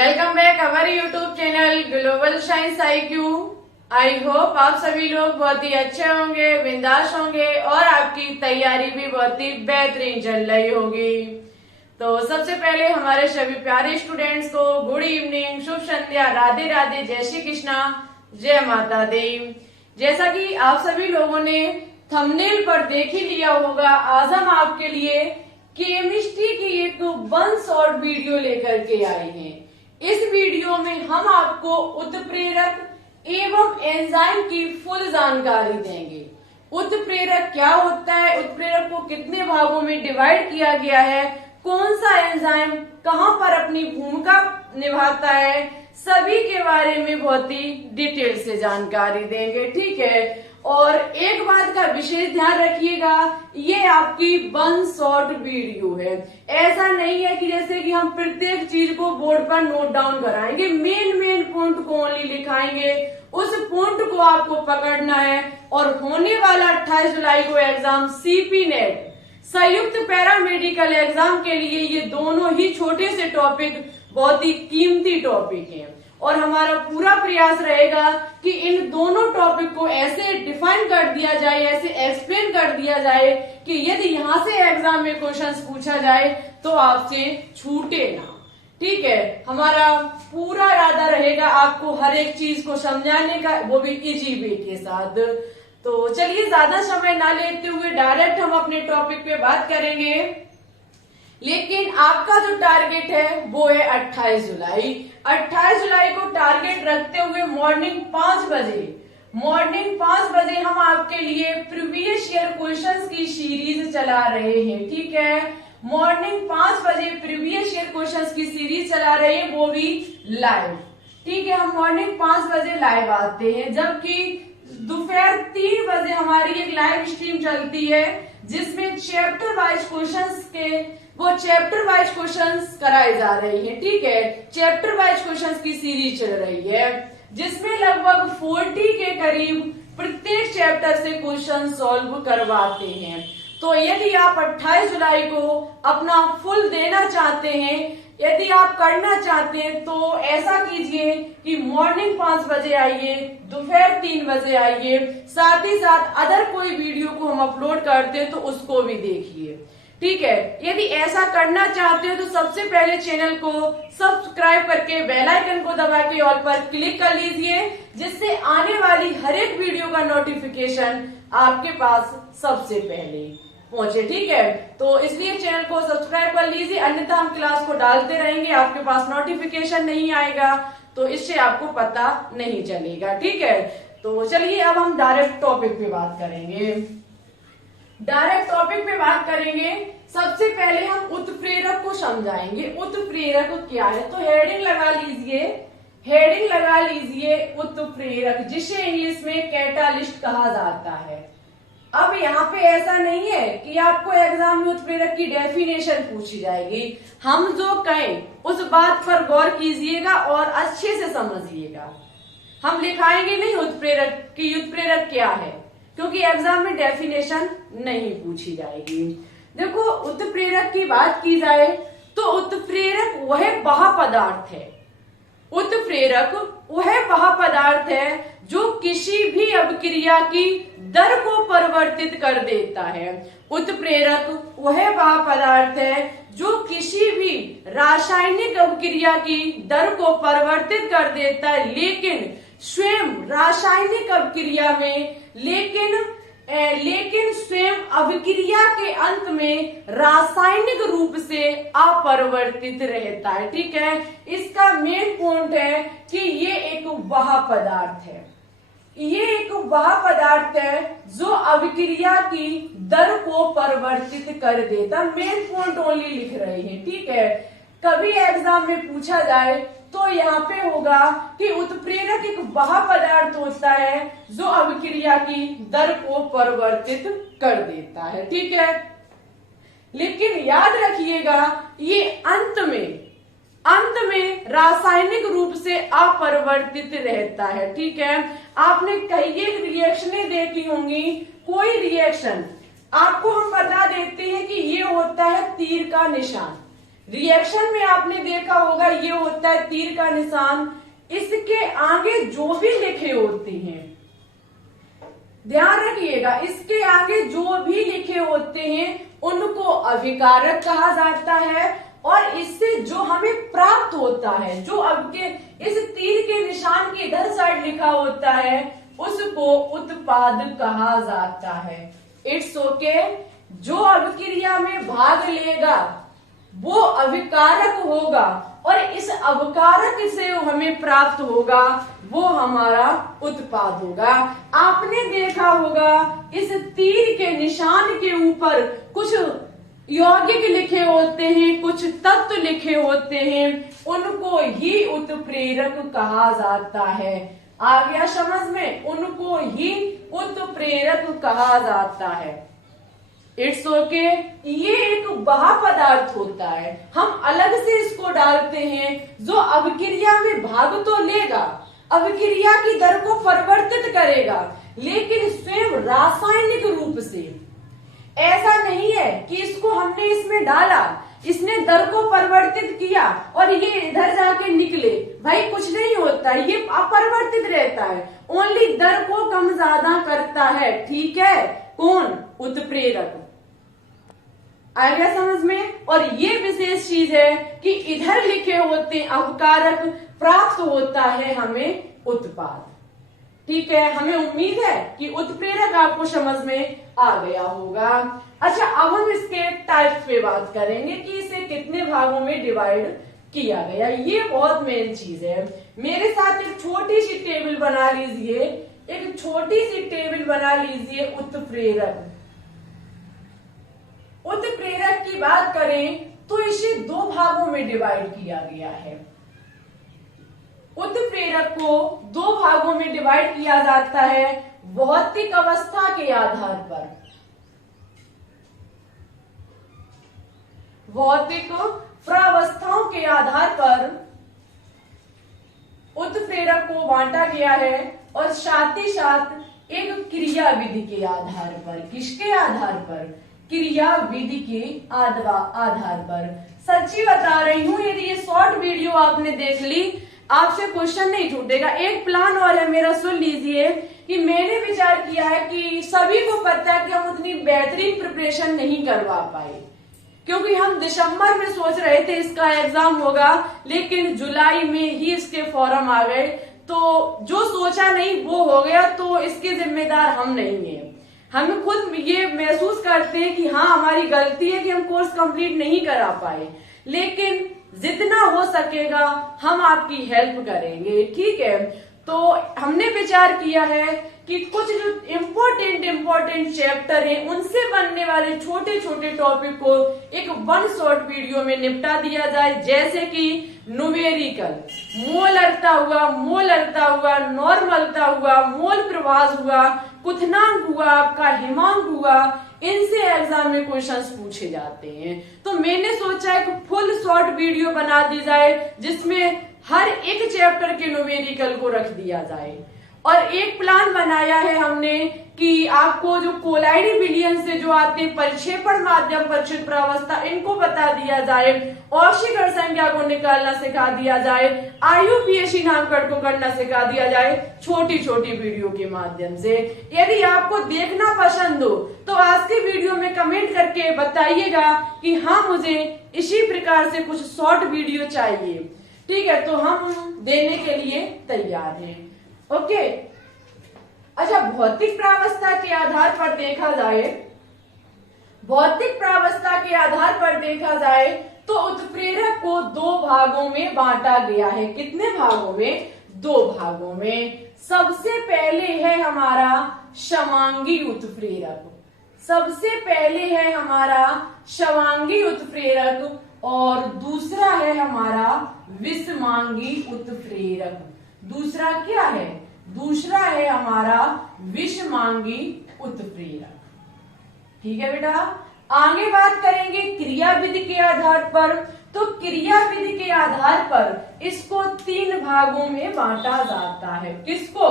Welcome back our YouTube channel global science IQ। I hope आप सभी लोग बहुत ही अच्छे होंगे, बिंदास होंगे और आपकी तैयारी भी बहुत ही बेहतरीन चल रही होगी। तो सबसे पहले हमारे सभी प्यारे स्टूडेंट्स को गुड इवनिंग, शुभ संध्या, राधे राधे, जय श्री कृष्णा, जय माता दी। जैसा कि आप सभी लोगों ने थंबनेल पर देख ही लिया होगा, आज हम आपके लिए केमिस्ट्री की एक 1 शॉर्ट वीडियो लेकर के आए हैं। इस वीडियो में हम आपको उत्प्रेरक एवं एंजाइम की फुल जानकारी देंगे। उत्प्रेरक क्या होता है, उत्प्रेरक को कितने भागों में डिवाइड किया गया है, कौन सा एंजाइम कहां पर अपनी भूमिका निभाता है, सभी के बारे में बहुत ही डिटेल से जानकारी देंगे। ठीक है, और एक बात का विशेष ध्यान रखिएगा, ये आपकी 1 शॉर्ट वीडियो है। ऐसा नहीं है कि जैसे कि हम प्रत्येक चीज को बोर्ड पर नोट डाउन कराएंगे, मेन पॉइंट को ओनली लिखाएंगे, उस पॉइंट को आपको पकड़ना है। और होने वाला 28 जुलाई को एग्जाम CP नेट संयुक्त पैरामेडिकल एग्जाम के लिए ये दोनों ही छोटे से टॉपिक बहुत ही कीमती टॉपिक हैं। और हमारा पूरा प्रयास रहेगा कि इन दोनों टॉपिक को ऐसे डिफाइन कर दिया जाए, ऐसे एक्सप्लेन कर दिया जाए कि यदि यहाँ से एग्जाम में क्वेश्चंस पूछा जाए तो आपसे छूटे ना। ठीक है, हमारा पूरा इरादा रहेगा आपको हर एक चीज को समझाने का, वो भी इजी वे के साथ। तो चलिए ज्यादा समय ना लेते हुए डायरेक्ट हम अपने टॉपिक पे बात करेंगे। लेकिन आपका जो टारगेट है वो है 28 जुलाई। 28 जुलाई को टारगेट रखते हुए मॉर्निंग 5 बजे हम आपके लिए प्रीवियस ईयर क्वेश्चंस की सीरीज चला रहे हैं। ठीक है, मॉर्निंग 5 बजे प्रीवियस ईयर क्वेश्चंस की सीरीज चला रहे हैं, वो भी लाइव। ठीक है, हम मॉर्निंग 5 बजे लाइव आते हैं, जबकि दोपहर 3 बजे हमारी एक लाइव स्ट्रीम चलती है जिसमें चैप्टर वाइज क्वेश्चंस कराए जा रहे हैं। ठीक है, चैप्टर वाइज क्वेश्चंस की सीरीज चल रही है जिसमें लगभग 40 के करीब प्रत्येक चैप्टर से क्वेश्चन सॉल्व करवाते हैं। तो यदि आप 28 जुलाई को अपना फुल देना चाहते हैं, यदि आप करना चाहते हैं, तो ऐसा कीजिए कि मॉर्निंग 5 बजे आइए, दोपहर 3 बजे आइए, साथ ही साथ अदर कोई वीडियो को हम अपलोड करते हैं तो उसको भी देखिए। ठीक है, यदि ऐसा करना चाहते हो तो सबसे पहले चैनल को सब्सक्राइब करके बेल आइकन को दबा के ऑल पर क्लिक कर लीजिए, जिससे आने वाली हर एक वीडियो का नोटिफिकेशन आपके पास सबसे पहले पहुंचे। ठीक है, तो इसलिए चैनल को सब्सक्राइब कर लीजिए, अन्यथा हम क्लास को डालते रहेंगे, आपके पास नोटिफिकेशन नहीं आएगा तो इससे आपको पता नहीं चलेगा। ठीक है, तो चलिए अब हम डायरेक्ट टॉपिक पे बात करेंगे। सबसे पहले हम उत्प्रेरक को समझाएंगे। उत्प्रेरक क्या है, तो हेडिंग लगा लीजिए उत्प्रेरक, जिसे इंग्लिश में कैटालिस्ट कहा जाता है। अब यहाँ पे ऐसा नहीं है कि आपको एग्जाम में उत्प्रेरक की डेफिनेशन पूछी जाएगी। हम जो कहें उस बात पर गौर कीजिएगा और अच्छे से समझिएगा। हम लिखाएंगे नहीं उत्प्रेरक क्या है, क्योंकि एग्जाम में डेफिनेशन नहीं पूछी जाएगी। देखो, उत्प्रेरक की बात की जाए तो उत्प्रेरक वह पदार्थ है जो किसी भी अभिक्रिया की दर को परिवर्तित कर देता है। उत्प्रेरक वह पदार्थ है जो किसी भी रासायनिक अभिक्रिया की दर को परिवर्तित कर देता है, लेकिन स्वयं रासायनिक अभिक्रिया में लेकिन स्वयं अभिक्रिया के अंत में रासायनिक रूप से अपरिवर्तित रहता है। ठीक है, इसका मेन पॉइंट है कि ये एक वह पदार्थ है जो अभिक्रिया की दर को परिवर्तित कर देता। मेन पॉइंट ओनली लिख रहे हैं। ठीक है, कभी एग्जाम में पूछा जाए तो यहाँ पे होगा कि उत्प्रेरक एक वह पदार्थ होता है जो अभिक्रिया की दर को परिवर्तित कर देता है। ठीक है, लेकिन याद रखिएगा ये अंत में रासायनिक रूप से अपरिवर्तित रहता है। ठीक है, आपने कई एक रिएक्शनें देखी होंगी, कोई रिएक्शन आपको हम बता देते हैं कि ये होता है तीर का निशान, रिएक्शन में आपने देखा होगा ये होता है तीर का निशान, इसके आगे जो भी लिखे होते हैं, ध्यान रखिएगा, इसके आगे जो भी लिखे होते हैं उनको अभिकारक कहा जाता है, और इससे जो हमें प्राप्त होता है, जो अब के इस तीर के निशान के इधर साइड लिखा होता है, उसको उत्पाद कहा जाता है। It's okay. जो अभिक्रिया में भाग लेगा वो अभिकारक होगा, और इस अभिकारक से हमें प्राप्त होगा वो हमारा उत्पाद होगा। आपने देखा होगा इस तीर के निशान के ऊपर कुछ यौगिक लिखे होते हैं, कुछ तत्व लिखे होते हैं, उनको ही उत्प्रेरक कहा जाता है। आ गया समझ में? उनको ही उत्प्रेरक कहा जाता है। It's okay. ये एक बहा पदार्थ होता है, हम अलग से इसको डालते हैं, जो अभिक्रिया में भाग तो लेगा, अभिक्रिया की दर को परिवर्तित करेगा, लेकिन स्वयं रासायनिक रूप से। ऐसा नहीं है कि इसको हमने इसमें डाला, इसने दर को परिवर्तित किया और ये इधर जाके निकले, भाई कुछ नहीं होता, ये अपरिवर्तित रहता है, ओनली दर को कम ज्यादा करता है। ठीक है? कौन? उत्प्रेरक। आ गया समझ में? और ये विशेष चीज है कि इधर लिखे होते अभिकारक, प्राप्त होता है हमें उत्पाद। ठीक है? हमें उम्मीद है कि उत्प्रेरक आपको समझ में आ गया होगा। अच्छा, अब हम इसके टाइप पे बात करेंगे कि इसे कितने भागों में डिवाइड किया गया। ये बहुत मेन चीज है। मेरे साथ एक छोटी सी टेबल बना लीजिए, एक छोटी सी टेबल बना लीजिए उत्प्रेरक। उत्प्रेरक की बात करें तो इसे दो भागों में डिवाइड किया गया है। उत्प्रेरक को दो भागों में डिवाइड किया जाता है भौतिक अवस्था के आधार पर। भौतिक प्रावस्थाओं के आधार पर उत्प्रेरक को बांटा गया है, और साथ ही साथ एक क्रिया विधि के आधार पर। किसके आधार पर? क्रिया विधि के आधार पर। सच्ची बता रही हूं, यदि ये शॉर्ट वीडियो आपने देख ली, आपसे क्वेश्चन नहीं छूटेगा। एक प्लान और है मेरा, सुन लीजिए, कि मैंने विचार किया है कि सभी को पता है कि हम उतनी बेहतरीन प्रिपरेशन नहीं करवा पाए, क्योंकि हम दिसंबर में सोच रहे थे इसका एग्जाम होगा, लेकिन जुलाई में ही इसके फॉर्म आ गए। तो जो सोचा नहीं वो हो गया, तो इसके जिम्मेदार हम नहीं है। हम खुद ये महसूस करते हैं कि हाँ, हमारी गलती है कि हम कोर्स कंप्लीट नहीं करा पाए, लेकिन जितना हो सकेगा हम आपकी हेल्प करेंगे। ठीक है? तो हमने विचार किया है कि कुछ जो इम्पोर्टेंट चैप्टर हैं, उनसे बनने वाले छोटे छोटे टॉपिक को एक वन शॉर्ट वीडियो में निपटा दिया जाए। जैसे कि न्यूमेरिकल, मोलरता हुआ, नॉर्मलता हुआ, मोल प्रवास हुआ, क्वथनांक हुआ, आपका हिमांक हुआ, इनसे एग्जाम में क्वेश्चंस पूछे जाते हैं। तो मैंने सोचा है कि फुल शॉर्ट वीडियो बना दी जाए, जिसमें हर एक चैप्टर के न्यूमेरिकल को रख दिया जाए। और एक प्लान बनाया है हमने कि आपको जो कोलाइडी विलियन से जो आते हैं परिक्षेपण माध्यम परिचित प्रावस्था, इनको बता दिया जाए, औशीकरण संख्या को निकालना सिखा दिया जाए, IUPAC नामकरण को करना सिखा दिया जाए, छोटी छोटी वीडियो के माध्यम से। यदि आपको देखना पसंद हो तो आज की वीडियो में कमेंट करके बताइएगा कि हाँ, मुझे इसी प्रकार से कुछ शॉर्ट वीडियो चाहिए। ठीक है? तो हम देने के लिए तैयार हैं। ओके। अच्छा, भौतिक प्रावस्था के आधार पर देखा जाए, भौतिक प्रावस्था के आधार पर देखा जाए तो उत्प्रेरक को दो भागों में बांटा गया है। कितने भागों में? दो भागों में। सबसे पहले है हमारा समांगी उत्प्रेरक, सबसे पहले है हमारा समांगी उत्प्रेरक, और दूसरा है हमारा विषमांगी उत्प्रेरक। दूसरा क्या है? दूसरा है हमारा विषमांगी उत्प्रेरक। ठीक है बेटा? आगे बात करेंगे क्रिया विधि के आधार पर। तो क्रिया विधि के आधार पर इसको तीन भागों में बांटा जाता है। किसको?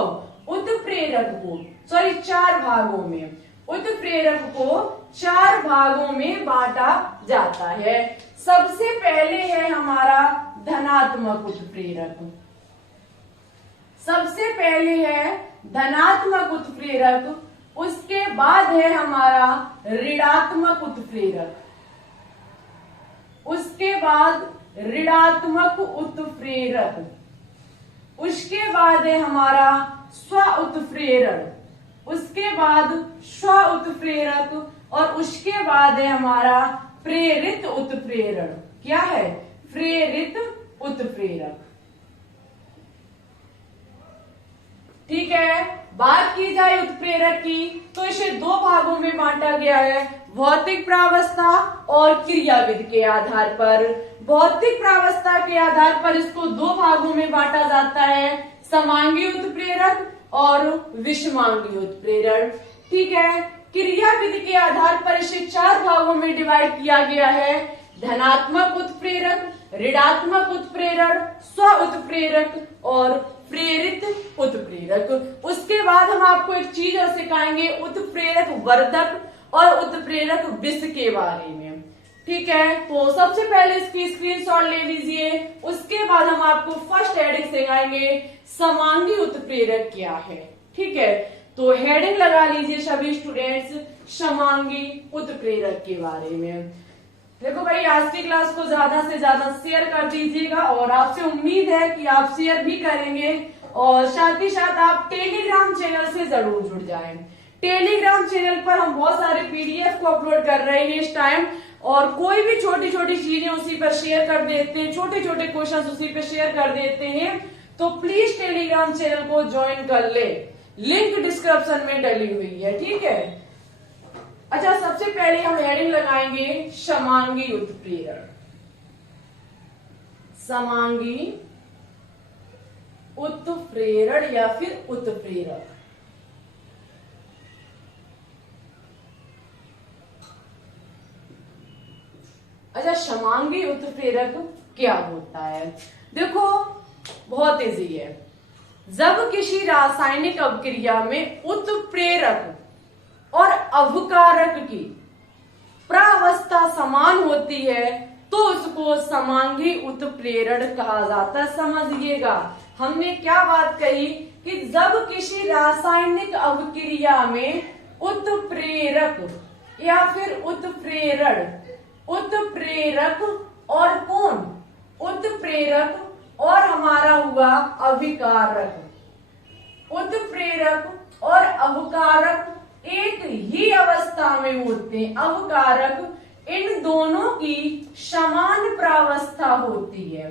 उत्प्रेरक को। सॉरी, चार भागों में। उत्प्रेरक को 4 भागों में बांटा जाता है। सबसे पहले है हमारा धनात्मक उत्प्रेरक। सबसे पहले है धनात्मक उत्प्रेरक, उसके बाद है हमारा ऋणात्मक उत्प्रेरक, उसके बाद ऋणात्मक उत्प्रेरक, उसके बाद है हमारा स्व उत्प्रेरण, उसके बाद स्व उत्प्रेरक और उसके बाद है हमारा प्रेरित उत्प्रेरण। क्या है? प्रेरित उत्प्रेरक। ठीक है, बात की जाए उत्प्रेरक की तो इसे 2 भागों में बांटा गया है, भौतिक प्रावस्था और क्रियाविधि के आधार पर। भौतिक प्रावस्था के आधार पर इसको 2 भागों में बांटा जाता है, समांगी उत्प्रेरक और विषमांगी उत्प्रेरण। ठीक है, क्रियाविधि के आधार पर इसे 4 भागों में डिवाइड किया गया है, धनात्मक उत्प्रेरक, ऋणात्मक उत्प्रेरण, स्व उत्प्रेरक और प्रेरित उत्प्रेरक। उसके बाद हम आपको एक चीज और सिखाएंगे, उत्प्रेरक वर्धक और उत्प्रेरक विष के बारे में। ठीक है, तो सबसे पहले इसकी स्क्रीनशॉट ले लीजिए, उसके बाद हम आपको फर्स्ट हेडिंग सिखाएंगे समांगी उत्प्रेरक क्या है। ठीक है, तो हेडिंग लगा लीजिए सभी स्टूडेंट्स, समांगी उत्प्रेरक के बारे में। देखो भाई, आज की क्लास को ज्यादा से ज्यादा शेयर कर दीजिएगा और आपसे उम्मीद है कि आप शेयर भी करेंगे और साथ ही साथ आप टेलीग्राम चैनल से जरूर जुड़ जाएं। टेलीग्राम चैनल पर हम बहुत सारे पीडीएफ को अपलोड कर रहे हैं इस टाइम और कोई भी छोटी छोटी चीजें उसी पर शेयर कर देते हैं, छोटे छोटे क्वेश्चन उसी पर शेयर कर देते हैं। तो प्लीज टेलीग्राम चैनल को ज्वाइन कर ले, लिंक डिस्क्रिप्शन में डली हुई है। ठीक है, अच्छा, सबसे पहले हम हेडिंग लगाएंगे समांगी उत्प्रेरण। समांगी उत्प्रेरण या फिर उत्प्रेरक। अच्छा, समांगी उत्प्रेरक क्या होता है? देखो, बहुत इजी है। जब किसी रासायनिक अभिक्रिया में उत्प्रेरक और अवकारक की प्रावस्था समान होती है तो उसको समांगी उत्प्रेरण कहा जाता है। समझिएगा, हमने क्या बात कही कि जब किसी रासायनिक अभिक्रिया में उत्प्रेरक या फिर उत्प्रेरण, उत्प्रेरक और कौन? उत्प्रेरक और हमारा हुआ अभिकारक, उत्प्रेरक और अवकारक एक ही अवस्था में होते हैं। अवकारक, इन दोनों की समान प्रावस्था होती है।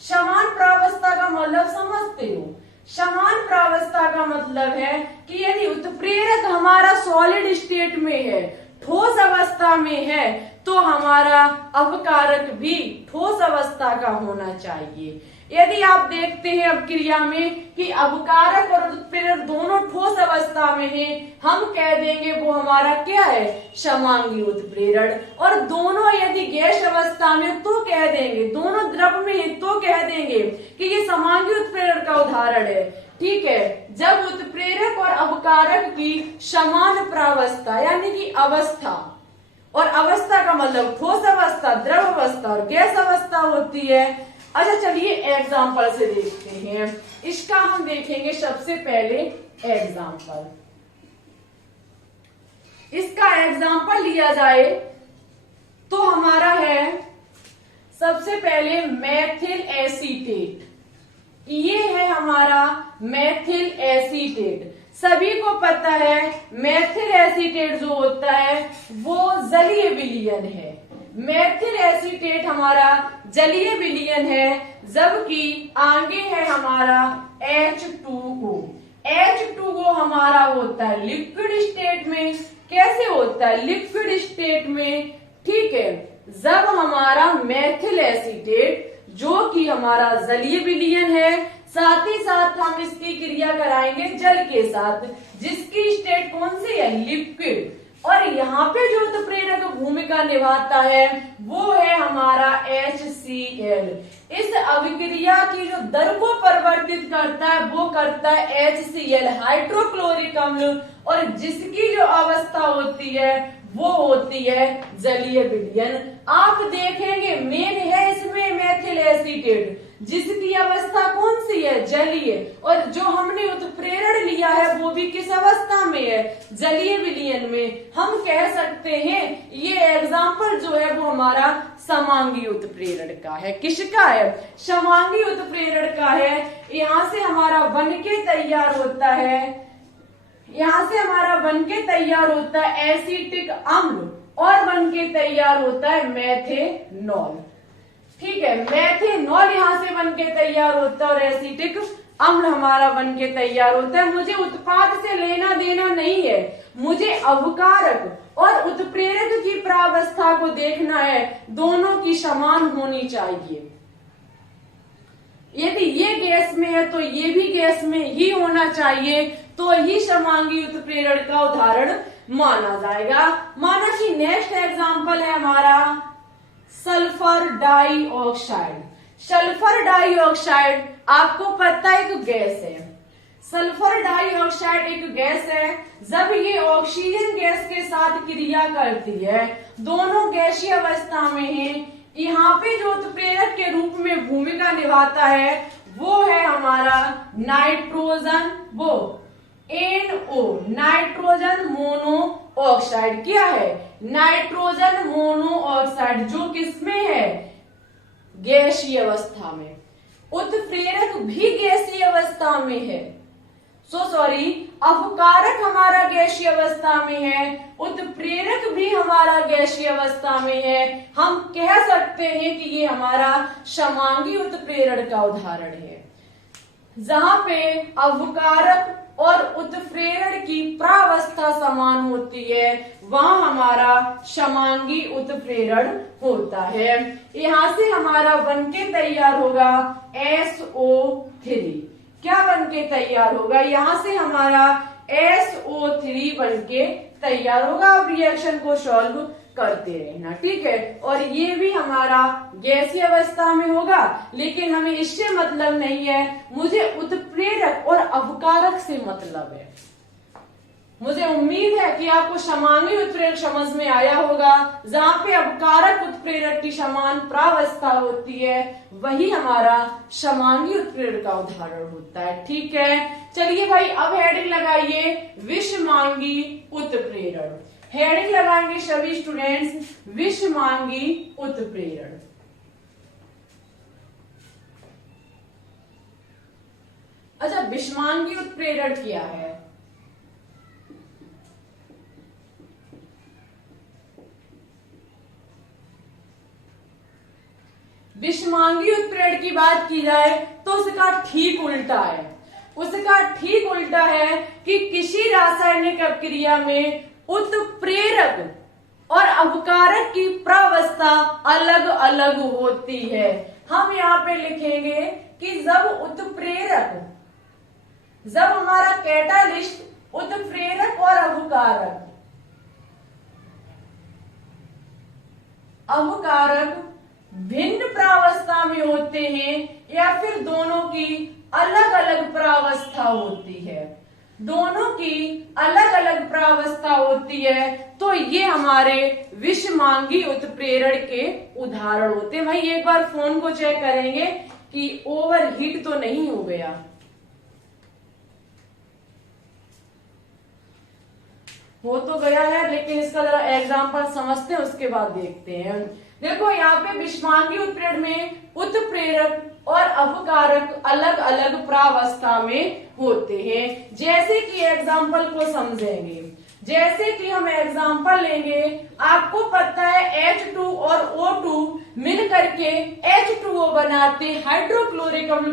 समान प्रावस्था का मतलब समझते हो? समान प्रावस्था का मतलब है कि यदि उत्प्रेरक हमारा सॉलिड स्टेट में है, ठोस अवस्था में है, तो हमारा अवकारक भी ठोस अवस्था का होना चाहिए। यदि आप देखते हैं अभिक्रिया में कि अवकारक और उत्प्रेरक दोनों ठोस अवस्था में हैं, हम कह देंगे वो हमारा क्या है? समांगी उत्प्रेरण। और दोनों यदि गैस अवस्था में तो कह देंगे, दोनों द्रव में है तो कह देंगे कि ये समांगी उत्प्रेरण का उदाहरण है। ठीक है, जब उत्प्रेरक और अवकारक की समान प्रावस्था यानी कि अवस्था, और अवस्था का मतलब ठोस अवस्था, द्रव अवस्था और गैस अवस्था होती है। अच्छा, चलिए एग्जाम्पल से देखते हैं। इसका हम देखेंगे सबसे पहले एग्जाम्पल। इसका एग्जाम्पल लिया जाए तो हमारा है सबसे पहले मेथिल एसीटेट। ये है हमारा मेथिल एसीटेट। सभी को पता है मेथिल एसीटेट जो होता है वो जलीय विलयन है। मेथिल एसीटेट हमारा जलीय विलयन है, जबकि आगे है हमारा H2O। H2O हमारा होता है लिक्विड स्टेट में। कैसे होता है? लिक्विड स्टेट में। ठीक है, जब हमारा मेथिल एसीटेट जो कि हमारा जलीय विलयन है, साथ ही साथ हम इसकी क्रिया कराएंगे जल के साथ, जिसकी स्टेट कौन सी है? लिक्विड। और यहाँ पे जो उत्प्रेरक भूमिका निभाता है वो है हमारा HCl। इस अभिक्रिया की जो दर को परिवर्तित करता है वो करता है HCl, हाइड्रोक्लोरिक अम्ल, और जिसकी जो अवस्था होती है वो होती है जलीय विलयन। आप देखेंगे मेन है इसमें मेथिल एसीटेट, जिसकी अवस्था कौन सी है, जलीय, और जो हमने उत्प्रेरण लिया है वो भी किस अवस्था में है, जलीय विलयन में। हम कह सकते हैं ये एग्जाम्पल जो है वो हमारा समांगी उत्प्रेरण का है। किसका है, समांगी उत्प्रेरण का है। यहाँ से हमारा बन के तैयार होता है, यहाँ से हमारा बनके तैयार होता है एसिटिक अम्ल और बनके तैयार होता है मेथेनॉल। ठीक है, मेथेनॉल यहाँ से बनके तैयार होता है और एसिटिक अम्ल हमारा बनके तैयार होता है। मुझे उत्पाद से लेना देना नहीं है, मुझे अवकारक और उत्प्रेरक की प्रावस्था को देखना है, दोनों की समान होनी चाहिए। यदि ये गैस में है तो ये भी गैस में ही होना चाहिए, तो ही समांगी उत्प्रेरण का उदाहरण माना जाएगा। माना कि नेक्स्ट एग्जांपल है हमारा सल्फर डाइऑक्साइड। सल्फर डाइऑक्साइड आपको पता है एक गैस है। सल्फर डाइऑक्साइड एक गैस है। जब ये ऑक्सीजन गैस के साथ क्रिया करती है, दोनों गैसीय अवस्था में है, यहाँ पे जो उत्प्रेरक के रूप में भूमिका निभाता है वो है हमारा नाइट्रोजन, वो NO, नाइट्रोजन मोनो ऑक्साइड। क्या है, नाइट्रोजन मोनो ऑक्साइड, जो किसमें है, गैसीय अवस्था में। उत्प्रेरक भी गैसीय अवस्था में है, अवकारक हमारा गैसीय अवस्था में है, उत्प्रेरक भी हमारा गैसीय अवस्था में है। हम कह सकते हैं कि ये हमारा समांगी उत्प्रेरण का उदाहरण है। जहां पे अवकारक और उत्प्रेरण की प्रावस्था समान होती है वहां हमारा समांगी उत्प्रेरण होता है। यहां से हमारा बनके तैयार होगा SO3। क्या बनके तैयार होगा, यहां से हमारा SO3 बनके तैयार होगा। अब रिएक्शन को सॉल्व करते रहना, ठीक है। और ये भी हमारा गैसीय अवस्था में होगा, लेकिन हमें इससे मतलब नहीं है, मुझे उत्प्रेरक और अवकारक से मतलब है। मुझे उम्मीद है कि आपको समांगी उत्प्रेरक समझ में आया होगा। जहां पे अवकारक उत्प्रेरक की समान प्रावस्था होती है वही हमारा समांगी उत्प्रेरक का उदाहरण होता है, ठीक है। चलिए भाई, अब हेडिंग लगाइए विषमांगी उत्प्रेरण। हेडिंग लगाएंगे सभी स्टूडेंट्स विषमांगी उत्प्रेरण। अच्छा, विषमांगी उत्प्रेरण क्या है? विषमांगी उत्प्रेरण की बात की जाए तो उसका ठीक उल्टा है। उसका ठीक उल्टा है कि किसी रासायनिक अपक्रिया में उत्प्रेरक और अवकारक की प्रावस्था अलग अलग होती है। हम यहाँ पे लिखेंगे कि जब हमारा कैटालिस्ट उत्प्रेरक और अवकारक भिन्न प्रावस्था में होते हैं या फिर दोनों की अलग अलग प्रावस्था होती है, दोनों की अलग अलग प्रावस्था होती है, तो ये हमारे विषमांगी उत्प्रेरण के उदाहरण होते हैं। भाई एक बार फोन को चेक करेंगे कि ओवरहीट तो नहीं हो गया। हो तो गया है, लेकिन इसका जरा एग्जाम्पल समझते हैं, उसके बाद देखते हैं। देखो यहाँ पे विषमांगी उत्प्रेरण में उत्प्रेरक और अवकारक अलग अलग प्रावस्था में होते हैं। जैसे कि एग्जाम्पल को समझेंगे, जैसे कि हम एग्जाम्पल लेंगे, आपको पता है H2 और O2 मिल करके H2O बनाते, हाइड्रोक्लोरिक अम्ल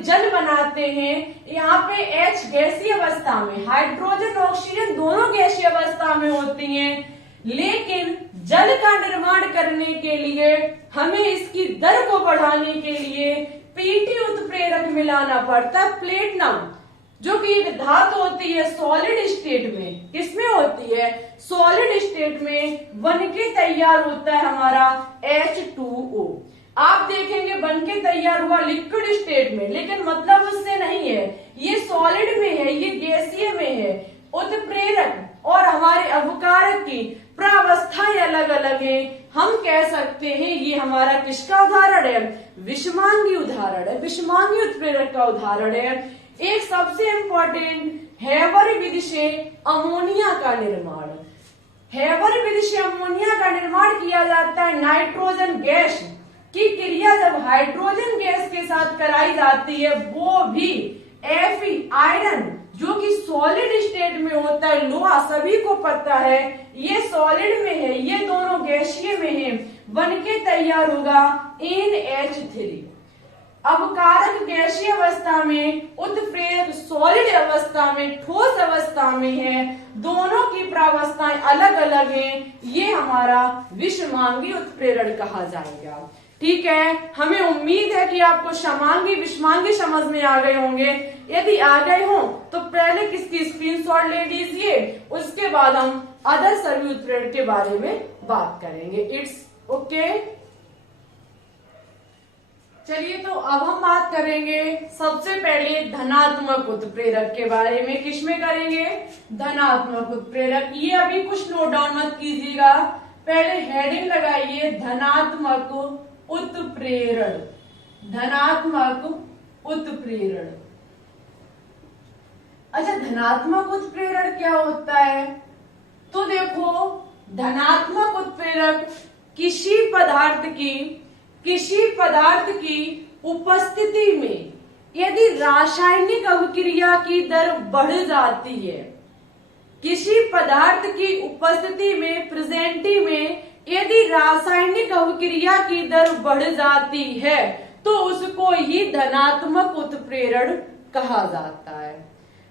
जल बनाते हैं। यहाँ पे H गैसीय अवस्था में, हाइड्रोजन ऑक्सीजन दोनों गैसीय अवस्था में होती हैं, लेकिन जल का निर्माण करने के लिए हमें इसकी दर को बढ़ाने के लिए पीटी उत्प्रेरक मिलाना पड़ता है, प्लेटिनम। जो कि एक धातु होती है सॉलिड स्टेट में, किसमें होती है, सॉलिड स्टेट में बन के तैयार होता है हमारा H2O। आप देखेंगे बन के तैयार हुआ लिक्विड स्टेट में, लेकिन मतलब उससे नहीं है, ये सॉलिड में है, ये गैसीय में है। उत्प्रेरक और हमारे अवकारक की प्रावस्थाएं अलग अलग हैं। हम कह सकते हैं ये हमारा किसका उदाहरण है, विषमांगी उदाहरण है, विषमांगी उत्प्रेरक का उदाहरण है। एक सबसे इंपॉर्टेंट हेबर विधि से अमोनिया का निर्माण, हेबर विधि से अमोनिया का निर्माण किया जाता है। नाइट्रोजन गैस की क्रिया जब हाइड्रोजन गैस के साथ कराई जाती है, वो भी Fe आयरन जो कि सॉलिड स्टेट में होता है, लोहा सभी को पता है ये सॉलिड में है, ये दोनों गैसीय में है, बन के तैयार होगा NH3। अवकारक गैसीय अवस्था में, उत्प्रेरक सॉलिड अवस्था में, ठोस अवस्था में है, दोनों की प्रावस्थाएं अलग अलग हैं। ये हमारा विषमांगी उत्प्रेरण कहा जाएगा। ठीक है, हमें उम्मीद है कि आपको समांगी विषमांगी समझ में आ गए होंगे। यदि आ गए हो तो पहले किसकी स्क्रीनशॉट ले लीजिए, उसके बाद हम अदर सभी उत्प्रेरक के बारे में बात करेंगे। It's okay. चलिए तो अब हम बात करेंगे सबसे पहले धनात्मक उत्प्रेरक के बारे में। किसमें करेंगे, धनात्मक उत्प्रेरक। ये अभी कुछ नोट डाउन मत कीजिएगा, पहले हेडिंग लगाइए धनात्मक उत्प्रेरण, धनात्मक उत्प्रेरण। अच्छा, धनात्मक उत्प्रेरण क्या होता है, तो देखो धनात्मक उत्प्रेरक किसी पदार्थ की उपस्थिति में यदि रासायनिक अभिक्रिया की दर बढ़ जाती है, किसी पदार्थ की उपस्थिति में, प्रेजेंटी में यदि रासायनिक अभिक्रिया की दर बढ़ जाती है तो उसको ही धनात्मक उत्प्रेरण कहा जाता है।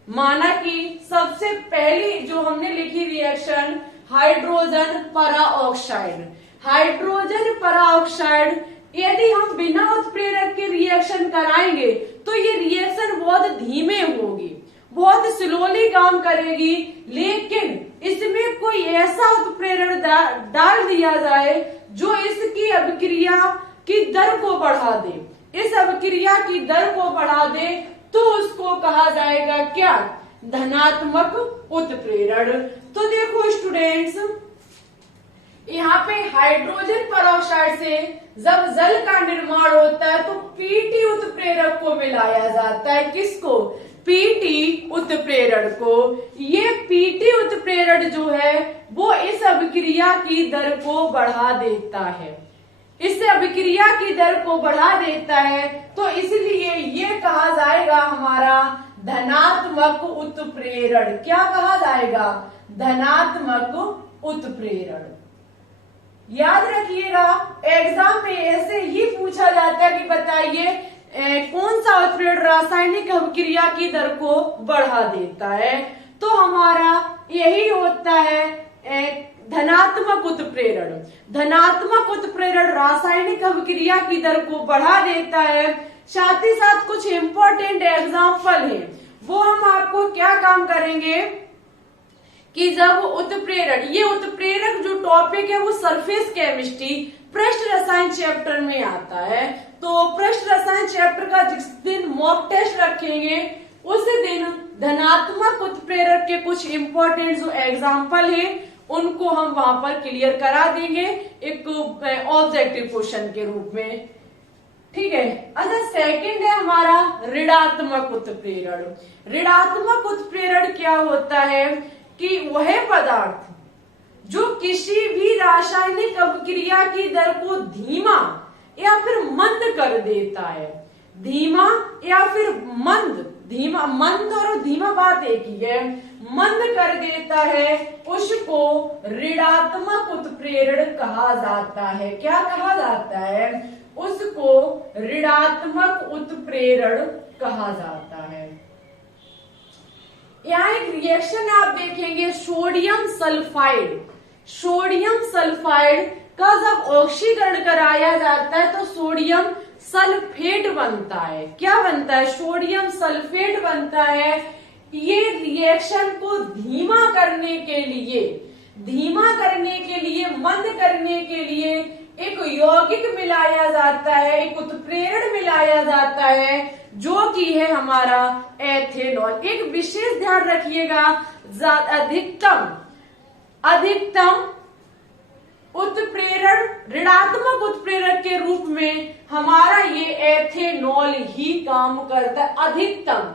माना कि सबसे पहली जो हमने लिखी रिएक्शन हाइड्रोजन पराऑक्साइड, हाइड्रोजन पराऑक्साइड यदि हम बिना उत्प्रेरक के रिएक्शन कराएंगे तो ये रिएक्शन बहुत धीमे होगी, बहुत स्लोली काम करेगी, लेकिन इसमें कोई ऐसा उत्प्रेरण डाल दिया जाए जो इसकी अभिक्रिया की दर को बढ़ा दे, इस अभिक्रिया की दर को बढ़ा दे, तो उसको कहा जाएगा क्या, धनात्मक उत्प्रेरण। तो देखो स्टूडेंट्स, यहाँ पे हाइड्रोजन पराऑक्साइड से जब जल का निर्माण होता है तो पीटी उत्प्रेरक को मिलाया जाता है। किसको, पीटी उत्प्रेरण को। ये पीटी उत्प्रेरण जो है वो इस अभिक्रिया की दर को बढ़ा देता है, इस अभिक्रिया की दर को बढ़ा देता है, तो इसलिए ये कहा जाएगा हमारा धनात्मक उत्प्रेरण। क्या कहा जाएगा, धनात्मक उत्प्रेरण। याद रखिएगा, एग्जाम में ऐसे ही पूछा जाता है कि बताइए कौन सा उत्प्रेरण रासायनिक अभिक्रिया की दर को बढ़ा देता है, तो हमारा यही होता है धनात्मक उत्प्रेरण। धनात्मक उत्प्रेरण रासायनिक अभिक्रिया की दर को बढ़ा देता है। साथ ही साथ कुछ इंपॉर्टेंट एग्जाम्पल है, वो हम आपको क्या काम करेंगे कि जब उत्प्रेरण, ये उत्प्रेरक जो टॉपिक है वो सरफेस केमिस्ट्री पृष्ठ रसायन चैप्टर में आता है। तो पृष्ठ रसायन चैप्टर का जिस दिन मॉक टेस्ट रखेंगे उस दिन धनात्मक उत्प्रेरक के कुछ इंपॉर्टेंट जो एग्जाम्पल है उनको हम वहां पर क्लियर करा देंगे एक ऑब्जेक्टिव क्वेश्चन के रूप में। ठीक है। अच्छा, सेकंड है हमारा ऋणात्मक उत्प्रेरण। ऋणात्मक उत्प्रेरण क्या होता है कि वह पदार्थ जो किसी भी रासायनिक अभिक्रिया की दर को धीमा या फिर मंद कर देता है, धीमा या फिर मंद, धीमा, मंद और धीमा बात एक ही है, मंद कर देता है, उसको ऋणात्मक उत्प्रेरण कहा जाता है। क्या कहा जाता है, उसको ऋणात्मक उत्प्रेरण कहा जाता है। यहाँ एक रिएक्शन आप देखेंगे सोडियम सल्फाइड, सोडियम सल्फाइड का जब ऑक्सीकरण कराया जाता है तो सोडियम सल्फेट बनता है। क्या बनता है? सोडियम सल्फेट बनता है। ये रिएक्शन को धीमा करने के लिए, मंद करने के लिए एक यौगिक मिलाया जाता है, एक उत्प्रेरक मिलाया जाता है, जो कि है हमारा एथेनॉल। एक विशेष ध्यान रखिएगा, अधिकतम उत्प्रेरक, ऋणात्मक उत्प्रेरक के रूप में हमारा ये एथेनॉल ही काम करता है। अधिकतम,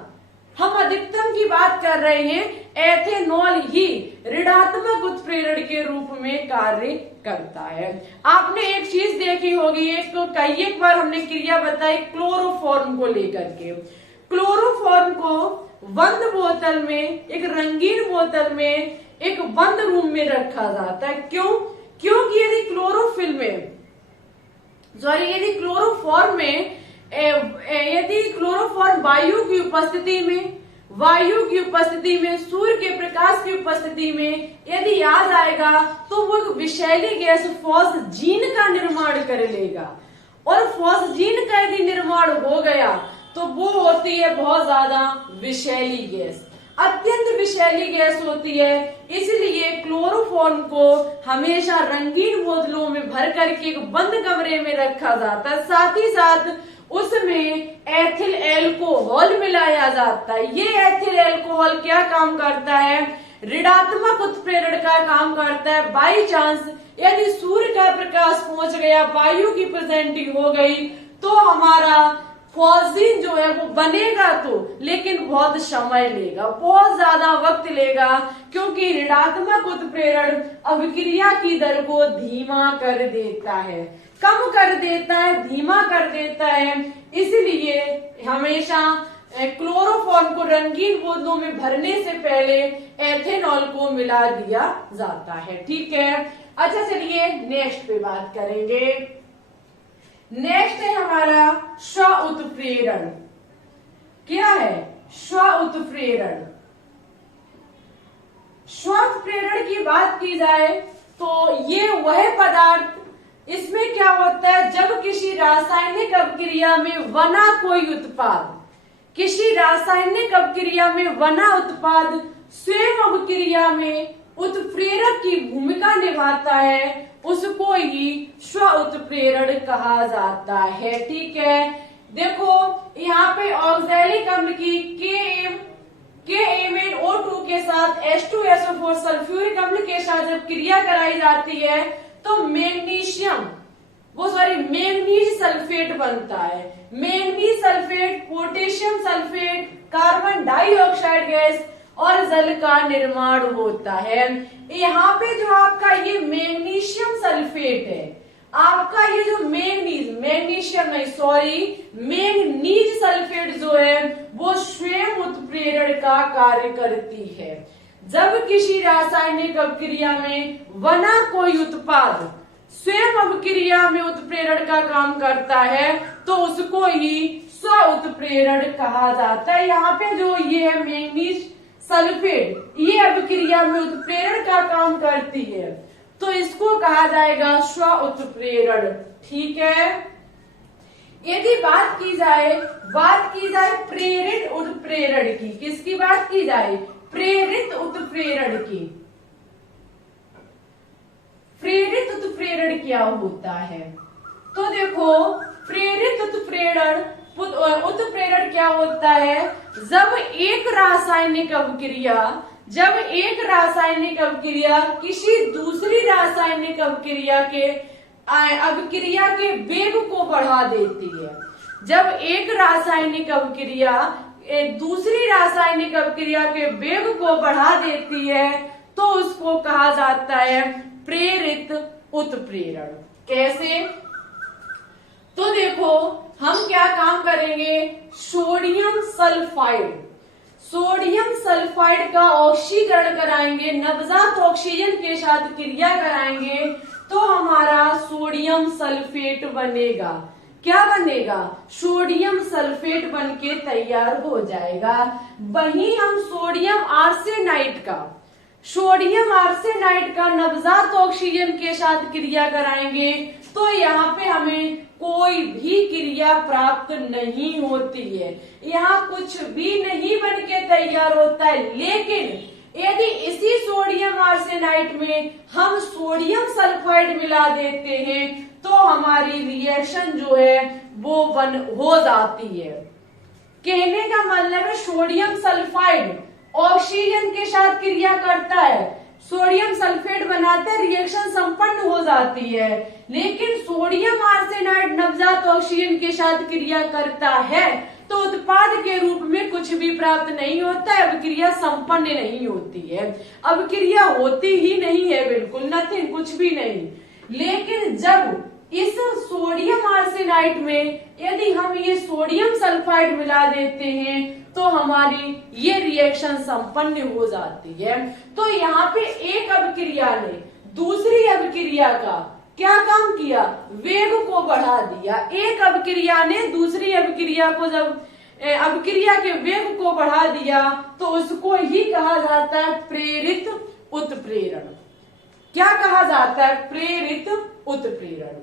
हम अधिकतम की बात कर रहे हैं, एथेनॉल ही ऋणात्मक उत्प्रेरक के रूप में कार्य करता है। आपने एक चीज देखी होगी, एक बार हमने क्रिया बताई क्लोरोफॉर्म को लेकर के। क्लोरोफॉर्म को बंद बोतल में, एक रंगीन बोतल में, एक बंद रूम में रखा जाता है। क्यों? क्योंकि यदि क्लोरोफॉर्म वायु की उपस्थिति में, सूर्य के प्रकाश की उपस्थिति में यदि आ जाएगा तो वो एक विषैली गैस फॉस्जीन का निर्माण कर लेगा। और फॉस्जीन का यदि निर्माण हो गया तो वो होती है बहुत ज्यादा विषैली गैस, अत्यंत विषैली गैस होती है। इसलिए क्लोरोफॉर्म को हमेशा रंगीन बोतलों में भर करके एक बंद कमरे में रखा जाता है। साथ ही साथ उसमें एथिल एल्कोहल मिलाया जाता है। ये एथिल एल्कोहल क्या काम करता है? ऋणात्मक उत्प्रेरण का काम करता है। बाई चांस यदि सूर्य का प्रकाश पहुंच गया, वायु की प्रेजेंटिंग हो गई, तो हमारा फॉस्जीन जो है वो बनेगा तो, लेकिन बहुत समय लेगा, बहुत ज्यादा वक्त लेगा, क्योंकि ऋणात्मक उत्प्रेरण अभिक्रिया की दर को धीमा कर देता है, कम कर देता है, धीमा कर देता है। इसलिए हमेशा क्लोरोफॉर्म को रंगीन बोतलों में भरने से पहले एथेनॉल को मिला दिया जाता है। ठीक है, अच्छा चलिए नेक्स्ट पे बात करेंगे। नेक्स्ट है हमारा स्व उत्प्रेरण। क्या है? स्व उत्प्रेरण। स्व उत्प्रेरण की बात की जाए तो ये वह पदार्थ, इसमें क्या होता है, जब किसी रासायनिक अभिक्रिया में बना कोई उत्पाद, किसी रासायनिक अभिक्रिया में बना उत्पाद स्वयं अभिक्रिया में उत्प्रेरक की भूमिका निभाता है, उसको ही स्व उत्प्रेरण कहा जाता है। ठीक है, देखो यहाँ पे ऑक्सैलिक अम्ल की KMnO2 के साथ H2SO4 सल्फ्यूरिक अम्ल के साथ जब क्रिया कराई जाती है तो मैग्नीज सल्फेट बनता है। Manganese sulphate, potassium sulphate, carbon dioxide gas और जल का निर्माण होता है। यहाँ पे जो आपका ये मैग्नीशियम सल्फेट है, आपका ये जो मैग्नीज सल्फेट जो है वो स्वयं उत्प्रेरण का कार्य करती है। जब किसी रासायनिक अभिक्रिया में बना कोई उत्पाद स्वयं अभिक्रिया में उत्प्रेरण का काम करता है तो उसको ही स्व उत्प्रेरण कहा जाता है। यहाँ पे जो ये है मैग्नीज सल्फेट, ये अभिक्रिया में उत्प्रेरण का काम करती है तो इसको कहा जाएगा स्व उत्प्रेरण। ठीक है, यदि बात की जाए प्रेरित उत्प्रेरण की, किसकी बात की जाए? प्रेरित उत्प्रेरण की। प्रेरित उत्प्रेरण क्या होता है? तो देखो प्रेरित उत्प्रेरण क्या होता है? जब एक रासायनिक अभिक्रिया किसी दूसरी रासायनिक अभिक्रिया के वेग को बढ़ा देती है। जब एक रासायनिक अभिक्रिया दूसरी रासायनिक अभिक्रिया के वेग को बढ़ा देती है तो उसको कहा जाता है प्रेरित उत्प्रेरण। कैसे? तो देखो हम क्या काम करेंगे, सोडियम सल्फाइड का ऑक्सीकरण कराएंगे, नवजात ऑक्सीजन के साथ क्रिया कराएंगे तो हमारा सोडियम सल्फेट बनेगा। क्या बनेगा? सोडियम सल्फेट बनके तैयार हो जाएगा। वहीं हम सोडियम आर्सेनाइड का नवजात ऑक्सीजन के साथ क्रिया कराएंगे तो यहाँ पे हमें कोई भी क्रिया प्राप्त नहीं होती है। यहाँ कुछ भी नहीं बन के तैयार होता है। लेकिन यदि इसी सोडियम आर्सेनाइड में हम सोडियम सल्फाइड मिला देते हैं तो हमारी रिएक्शन जो है वो हो जाती है। कहने का मतलब है सोडियम सल्फाइड ऑक्सीजन के साथ क्रिया करता है, सोडियम सल्फेट बनाता है, रिएक्शन संपन्न हो जाती है। लेकिन सोडियम आर्सेनाइड नवजात ऑक्सीजन के साथ क्रिया करता है तो उत्पाद के रूप में कुछ भी प्राप्त नहीं होता है, अभिक्रिया संपन्न नहीं होती है, अभिक्रिया होती ही नहीं है, बिल्कुल नथिंग, कुछ भी नहीं। लेकिन जब इस सोडियम आर्सेनाइड में यदि हम ये सोडियम सल्फाइड मिला देते हैं तो हमारी ये रिएक्शन संपन्न हो जाती है। तो यहाँ पे एक अभिक्रिया ने दूसरी अभिक्रिया का क्या काम किया, वेग को बढ़ा दिया। एक अभिक्रिया ने दूसरी अभिक्रिया को जब अभिक्रिया के वेग को बढ़ा दिया तो उसको ही कहा जाता है प्रेरित उत्प्रेरण। क्या कहा जाता है, प्रेरित उत्प्रेरण।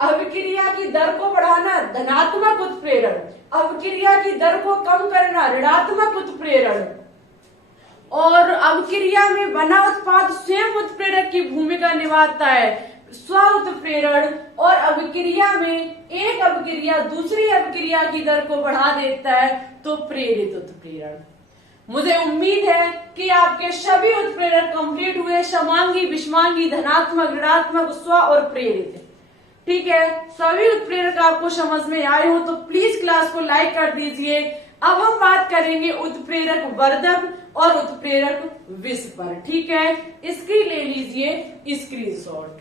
अभिक्रिया की दर को बढ़ाना धनात्मक उत्प्रेरण, अभिक्रिया की दर को कम करना ऋणात्मक उत्प्रेरण। और अभिक्रिया में बना उत्पाद स्वयं उत्प्रेरक की भूमिका निभाता है, स्व उत्प्रेरण। और अभिक्रिया में एक अभिक्रिया दूसरी अभिक्रिया की दर को बढ़ा देता है तो प्रेरित उत्प्रेरण। मुझे उम्मीद है कि आपके सभी उत्प्रेरक कंप्लीट हुए, समांगी, विषमांगी, धनात्मक, ऋणात्मक, स्व और प्रेरित। ठीक है, सभी उत्प्रेरक आपको समझ में आए हो तो प्लीज क्लास को लाइक कर दीजिए। अब हम बात करेंगे उत्प्रेरक वर्धक और उत्प्रेरक विष पर। ठीक है, इसकी ले लीजिए स्क्रीनशॉट।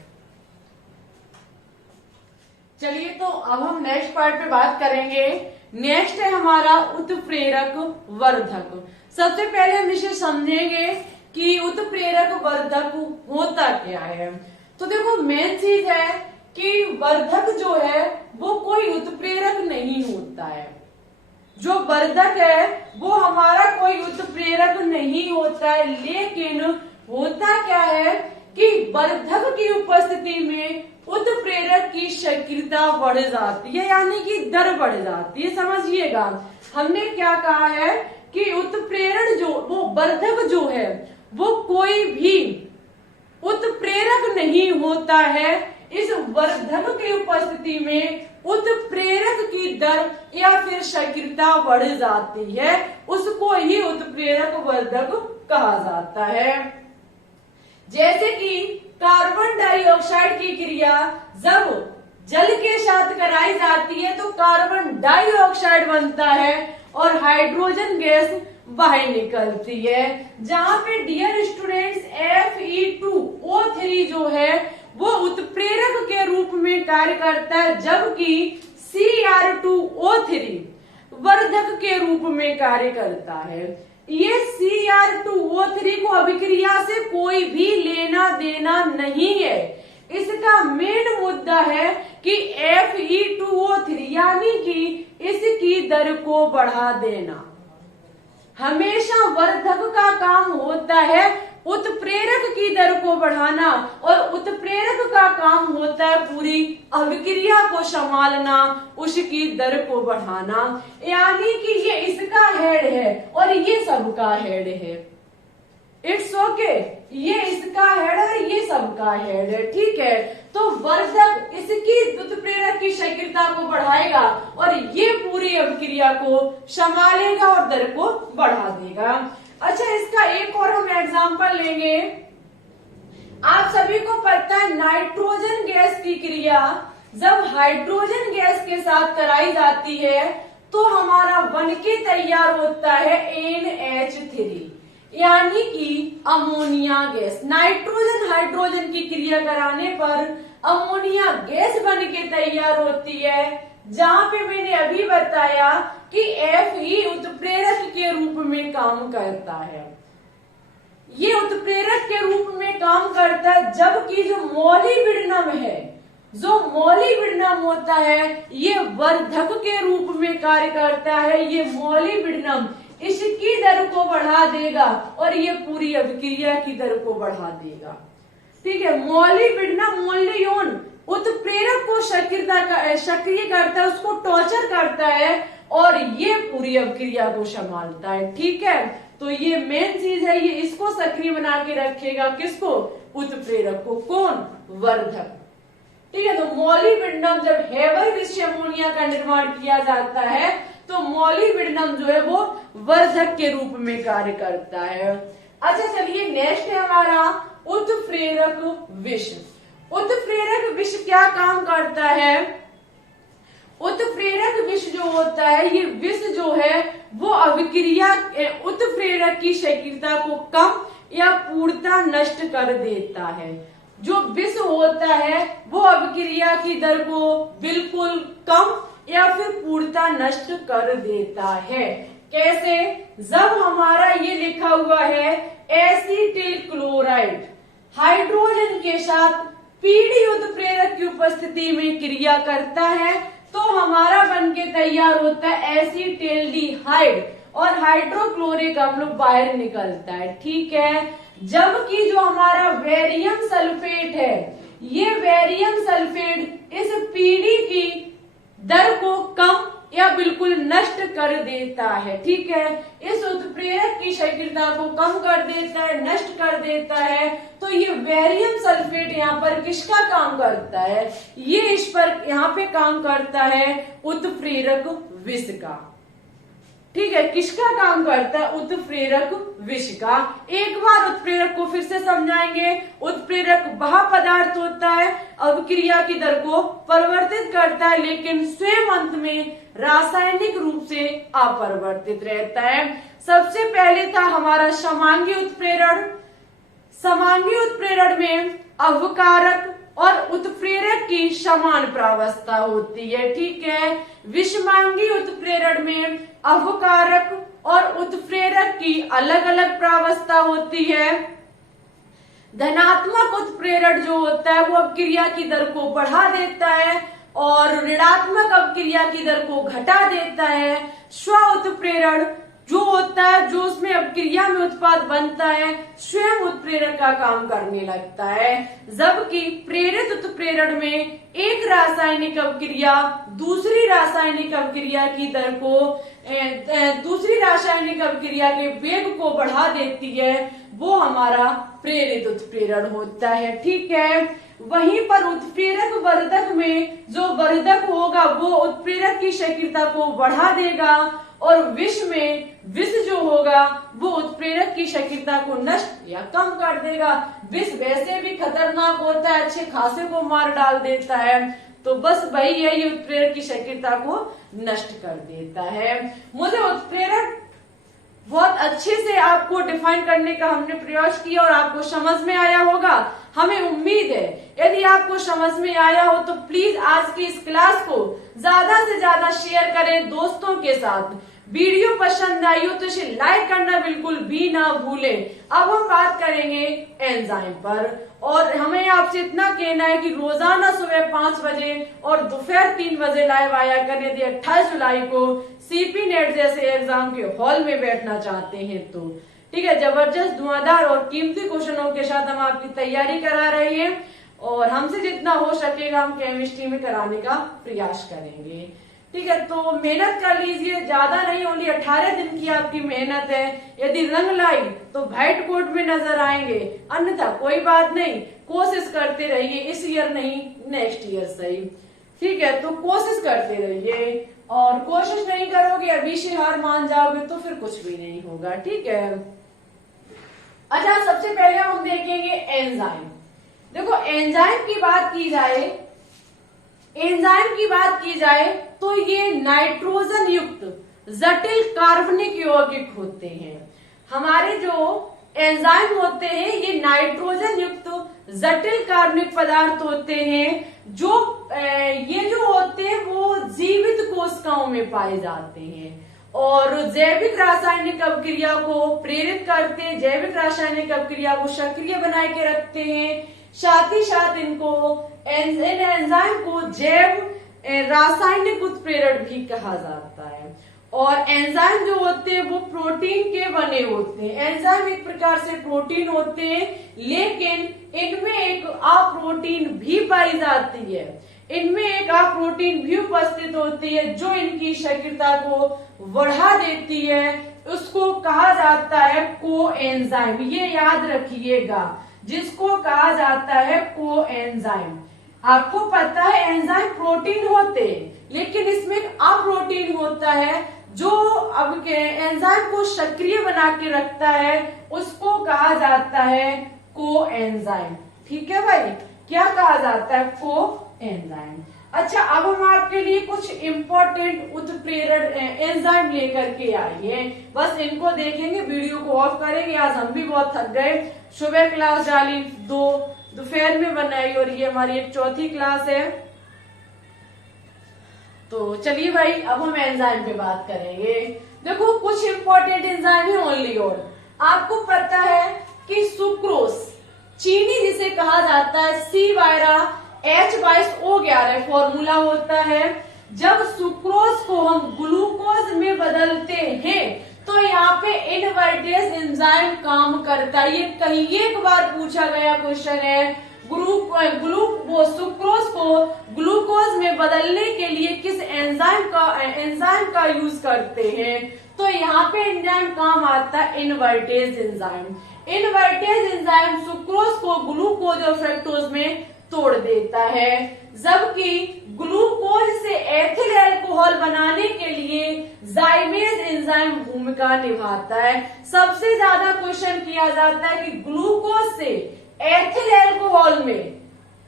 चलिए तो अब हम नेक्स्ट पार्ट पे बात करेंगे। नेक्स्ट है हमारा उत्प्रेरक वर्धक। सबसे पहले हम इसे समझेंगे कि उत्प्रेरक वर्धक होता क्या है। तो देखो मेन चीज है कि वर्धक जो है वो कोई उत्प्रेरक नहीं होता है। जो वर्धक है वो हमारा कोई उत्प्रेरक नहीं होता है, लेकिन होता क्या है कि वर्धक की उपस्थिति में उत्प्रेरक की सक्रियता बढ़ जाती है, यानी कि दर बढ़ जाती है। समझिएगा, हमने क्या कहा है कि उत्प्रेरण जो वो वर्धक जो है वो कोई भी उत्प्रेरक नहीं होता है। इस वर्धक की उपस्थिति में उत्प्रेरक की दर या फिर सक्रियता बढ़ जाती है, उसको ही उत्प्रेरक वर्धक कहा जाता है। जैसे कि कार्बन डाइऑक्साइड की क्रिया जब जल के साथ कराई जाती है तो कार्बन डाइऑक्साइड बनता है और हाइड्रोजन गैस बाहर निकलती है। जहां पे डियर स्टूडेंट्स Fe2O3 जो है वो उत्प्रेरक के रूप में कार्य करता है, जबकि Cr2O3 वर्धक के रूप में कार्य करता है। ये Cr2O3 को अभिक्रिया से कोई भी लेना देना नहीं है। इसका मेन मुद्दा है कि Fe2O3 यानी कि इसकी दर को बढ़ा देना। हमेशा वर्धक का काम होता है उत्प्रेरक की दर को बढ़ाना और उत्प्रेरक का काम होता है पूरी अभिक्रिया को संभालना, उसकी दर को बढ़ाना। यानी कि ये इसका हेड है और ये सबका हेड है। इट्स ओके, ये इसका हेड है, ये सबका हेड है। ठीक है, तो वर्धक इसकी उत्प्रेरक की सक्रियता को बढ़ाएगा और ये पूरी अभिक्रिया को संभालेगा और दर को बढ़ा देगा। अच्छा, इसका एक और हम एग्जांपल लेंगे। आप सभी को पता है नाइट्रोजन गैस की क्रिया जब हाइड्रोजन गैस के साथ कराई जाती है तो हमारा बनके तैयार होता है NH3 यानी कि अमोनिया गैस। नाइट्रोजन हाइड्रोजन की क्रिया कराने पर अमोनिया गैस बनके तैयार होती है, जहां पे मैंने अभी बताया कि Fe उत्प्रेरक के रूप में काम करता है। ये उत्प्रेरक के रूप में काम करता है, जबकि जो मोलिब्डेनम है, जो मोलिब्डेनम होता है, ये वर्धक के रूप में कार्य करता है। ये मोलिब्डेनम इसकी दर को बढ़ा देगा और ये पूरी अभिक्रिया की दर को बढ़ा देगा। ठीक है, मोलिब्डेनम मोलियोन उत्प्रेरक को सक्रिय करता है, उसको टॉर्चर करता है और ये पूरी अभिक्रिया को संभालता है। ठीक है, तो ये मेन चीज है, ये इसको सक्रिय बना के रखेगा, किसको? उत्प्रेरक को। कौन? वर्धक। ठीक है, तो मॉलिब्डेनम जब हैबर विष अमोनिया का निर्माण किया जाता है तो मॉलिब्डेनम जो है वो वर्धक के रूप में कार्य करता है। अच्छा चलिए, नेक्स्ट है हमारा उत्प्रेरक विष। उत्प्रेरक विष क्या काम करता है? उत्प्रेरक विष जो होता है, ये विष जो है वो अभिक्रिया उत्प्रेरक की सक्रियता को कम या पूर्णतः नष्ट कर देता है। जो विष होता है वो अभिक्रिया की दर को बिल्कुल कम या फिर पूर्णतः नष्ट कर देता है। कैसे? जब हमारा ये लिखा हुआ है एसीटिल क्लोराइड हाइड्रोजन के साथ पीडी उत्प्रेरक की उपस्थिति में क्रिया करता है तो हमारा बनके तैयार होता है एसीटेल्डिहाइड और हाइड्रोक्लोरिक अम्ल बाहर निकलता है। ठीक है, जबकि जो हमारा बेरियम सल्फेट है, ये बेरियम सल्फेट इस पीडी की दर को कम या बिल्कुल नष्ट कर देता है। ठीक है, इस उत्प्रेरक की सक्रियता को कम कर देता है, नष्ट कर देता है। तो ये बेरियम सल्फेट यहाँ पर किसका काम करता है? ये इस पर यहाँ पे काम करता है उत्प्रेरक विष का। ठीक है, किसका काम करता है? उत्प्रेरक विष का। एक बार उत्प्रेरक को फिर से समझाएंगे। उत्प्रेरक वह पदार्थ होता है, अभिक्रिया की दर को परिवर्तित करता है, लेकिन स्वयं अंत में रासायनिक रूप से अपरिवर्तित रहता है। सबसे पहले था हमारा समांगी उत्प्रेरण। समांगी उत्प्रेरण में अवकारक और उत्प्रेरक की समान प्रावस्था होती है। ठीक है, विषमांगी उत्प्रेरण में अवकारक और उत्प्रेरक की अलग अलग प्रावस्था होती है। धनात्मक उत्प्रेरण जो होता है वो अपक्रिया की दर को बढ़ा देता है और ऋणात्मक अपक्रिया की दर को घटा देता है। स्व उत्प्रेरण जो होता है, जो उसमें अपक्रिया में उत्पाद बनता है, स्वयं उत्प्रेरक का काम करने लगता है। जबकि प्रेरित उत्प्रेरण में एक रासायनिक अपक्रिया दूसरी रासायनिक अपक्रिया की दर को दूसरी रासायनिक अपक्रिया के वेग को बढ़ा देती है, वो हमारा प्रेरित उत्प्रेरण होता है। ठीक है, वहीं पर उत्प्रेरक वर्धक में जो वर्धक होगा वो उत्प्रेरक की सक्रियता को बढ़ा देगा और विष में विष जो होगा वो उत्प्रेरक की सक्रियता को नष्ट या कम कर देगा। विष वैसे भी खतरनाक होता है, अच्छे खासे को मार डाल देता है, तो बस वही है, ये उत्प्रेरक की सक्रियता को नष्ट कर देता है। मुझे उत्प्रेरक बहुत अच्छे से आपको डिफाइन करने का हमने प्रयास किया और आपको समझ में आया होगा, हमें उम्मीद है। यदि आपको समझ में आया हो तो प्लीज आज की इस क्लास को ज्यादा से ज्यादा शेयर करें दोस्तों के साथ। वीडियो पसंद आई हो तो इसे लाइक करना बिल्कुल भी ना भूलें। अब हम बात करेंगे एंजाइम पर और हमें आपसे इतना कहना है कि रोजाना सुबह 5 बजे और दोपहर 3 बजे लाइव आया करें। यदि 28 जुलाई को सीपी नेट जैसे एग्जाम के हॉल में बैठना चाहते हैं तो ठीक है, जबरदस्त धुआंधार और कीमती क्वेश्चनों के साथ हम आपकी तैयारी करा रहे हैं और हमसे जितना हो सकेगा हम केमिस्ट्री में कराने का प्रयास करेंगे। ठीक है, तो मेहनत कर लीजिए, ज्यादा नहीं, ओनली 18 दिन की आपकी मेहनत है। यदि रंग लाई तो व्हाइट बोर्ड में नजर आएंगे, अन्यथा कोई बात नहीं, कोशिश करते रहिए। इस ईयर नहीं, नेक्स्ट ईयर सही। ठीक है, तो कोशिश करते रहिए और कोशिश नहीं करोगे, अभी से हार मान जाओगे तो फिर कुछ भी नहीं होगा। ठीक है, अच्छा सबसे पहले हम देखेंगे एंजाइम। देखो एंजाइम की बात की जाए, एंजाइम की बात की जाए तो ये नाइट्रोजन युक्त जटिल कार्बनिक यौगिक होते हैं। हमारे जो एंजाइम होते हैं ये नाइट्रोजन युक्त जटिल कार्बनिक पदार्थ होते हैं जो ये जो होते हैं वो जीवित कोशिकाओं में पाए जाते हैं और जैविक रासायनिक अभिक्रिया को प्रेरित करते हैं, जैविक रासायनिक अभिक्रिया को सक्रिय बनाए के रखते हैं। साथ ही साथ इनको एंजाइम को जैव रासायनिक उत्प्रेरण भी कहा जाता है और एंजाइम जो होते हैं वो प्रोटीन के बने होते हैं। एंजाइम एक प्रकार से प्रोटीन होते हैं, लेकिन इनमें एक अप्रोटीन भी पाई जाती है। इनमें एक अप्रोटीन भी उपस्थित होती है जो इनकी सक्रियता को बढ़ा देती है। उसको कहा जाता है कोएंजाइम। ये याद रखिएगा, जिसको कहा जाता है कोएंजाइम। आपको पता है एंजाइम प्रोटीन होते हैं, लेकिन इसमें एक अप्रोटीन होता है जो अब के एंजाइम को सक्रिय बना के रखता है, उसको कहा जाता है कोएंजाइम। ठीक है भाई, क्या कहा जाता है? कोएंजाइम। अच्छा, अब हम आपके लिए कुछ इंपॉर्टेंट उत्प्रेरक एंजाइम लेकर के आए हैं। बस इनको देखेंगे, वीडियो को ऑफ करेंगे। आज हम भी बहुत थक गए, सुबह क्लास डाली, 2 दोपहर में बनाई और ये हमारी एक चौथी क्लास है। तो चलिए भाई, अब हम एंजाइम पे बात करेंगे। देखो, कुछ इंपॉर्टेंट एंजाइम है ओनली। और आपको पता है कि सुक्रोज, चीनी जिसे कहा जाता है, C/H22O11 फॉर्मूला होता है। जब सुक्रोज को हम ग्लूकोज में बदलते हैं तो यहाँ पे इनवर्टेज एंजाइम काम करता है। ये कहीं एक बार पूछा गया क्वेश्चन है। सुक्रोज को ग्लूकोज में बदलने के लिए किस एंजाइम का यूज करते हैं? तो यहाँ पे एंजाइम काम आता है invertase enzyme. Invertase enzyme sucrose को ग्लूकोज और फ्रक्टोज में तोड़ देता है, जबकि ग्लूकोज से एथिल अल्कोहल बनाने के लिए जाइमेज एंजाइम भूमिका निभाता है। सबसे ज्यादा क्वेश्चन किया जाता है कि ग्लूकोज से एथिल अल्कोहल में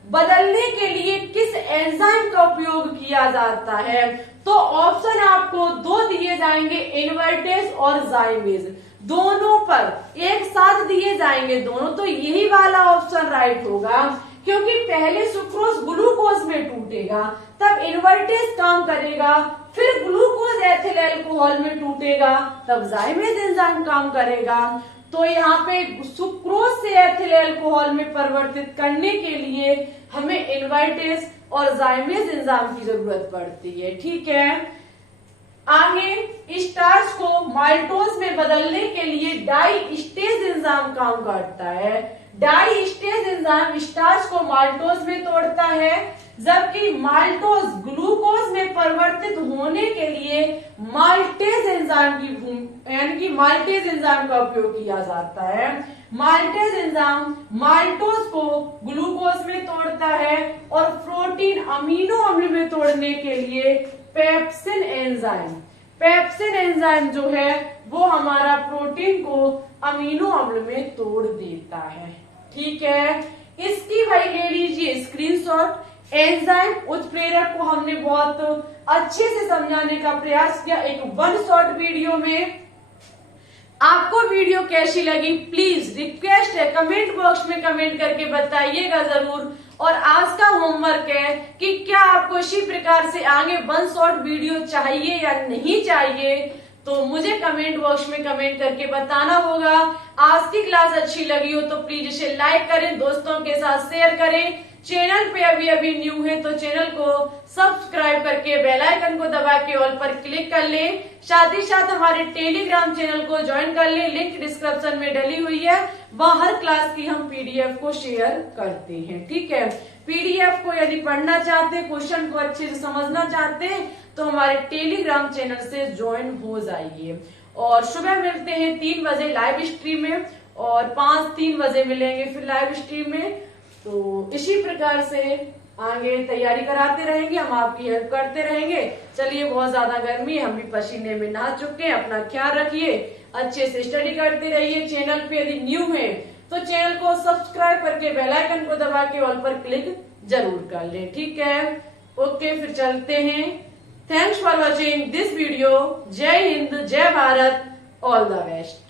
बदलने के लिए किस एंजाइम का उपयोग किया जाता है? तो ऑप्शन आपको 2 दिए जाएंगे, इनवर्टेज और जाइमेज, दोनों पर एक साथ दिए जाएंगे दोनों। तो यही वाला ऑप्शन राइट होगा, क्योंकि पहले सुक्रोज ग्लूकोज में टूटेगा, तब इनवर्टेज काम करेगा, फिर ग्लूकोज एथिल अल्कोहल में टूटेगा, तब जाइमेज एंजाइम काम करेगा। तो यहाँ पे सुक्रोज से एथिल अल्कोहल में परिवर्तित करने के लिए हमें इनवर्टेज और जाइमेज एंजाइम की जरूरत पड़ती है। ठीक है, आगे स्टार्च को माल्टोज में बदलने के लिए डाई स्टेज एंजाइम काम करता है। डाई स्टेज एंजाइम स्टार्च को माल्टोज में तोड़ता है, जबकि माल्टोज ग्लूकोज में परिवर्तित होने के लिए माल्टेज एंजाइम का उपयोग किया जाता है। माल्टेज एंजाइम माल्टोज को ग्लूकोज में तोड़ता है और प्रोटीन अमीनो अम्ल में तोड़ने के लिए पेप्सिन एंजाइम जो है वो हमारा प्रोटीन को अमीनो अम्ल में तोड़ देता है। ठीक है, इसकी भाई ले लीजिए स्क्रीनशॉट। एंजाइम उत्प्रेरक को हमने बहुत अच्छे से समझाने का प्रयास किया एक 1 शॉट वीडियो में। आपको वीडियो कैसी लगी प्लीज रिक्वेस्ट है कमेंट बॉक्स में कमेंट करके बताइएगा जरूर। और आज का होमवर्क है कि क्या आपको इसी प्रकार से आगे 1 शॉट वीडियो चाहिए या नहीं चाहिए, तो मुझे कमेंट बॉक्स में कमेंट करके बताना होगा। आज की क्लास अच्छी लगी हो तो प्लीज इसे लाइक करें, दोस्तों के साथ शेयर करें। चैनल पे अभी न्यू है तो चैनल को सब्सक्राइब करके बेल आइकन को दबा के ऑल पर क्लिक कर लें। साथ ही साथ हमारे टेलीग्राम चैनल को ज्वाइन कर लें, लिंक डिस्क्रिप्शन में डली हुई है। वहाँ हर क्लास की हम पीडीएफ को शेयर करते हैं। ठीक है, पीडीएफ को यदि पढ़ना चाहते हैं, क्वेश्चन को अच्छे से समझना चाहते हैं तो हमारे टेलीग्राम चैनल से ज्वाइन हो जाइए। और सुबह मिलते हैं 3 बजे लाइव स्ट्रीम में और 3 बजे मिलेंगे फिर लाइव स्ट्रीम में। तो इसी प्रकार से आगे तैयारी कराते रहेंगे, हम आपकी हेल्प करते रहेंगे। चलिए, बहुत ज्यादा गर्मी है, हम भी पसीने में नहा चुके हैं। अपना ख्याल रखिए, अच्छे से स्टडी करते रहिए। चैनल पे यदि न्यू है तो चैनल को सब्सक्राइब करके बेल आइकन को दबा के ऑल पर क्लिक जरूर कर लें। ठीक है, ओके, फिर चलते हैं। Thanks for watching this video. जय हिंद, जय भारत, ऑल द बेस्ट।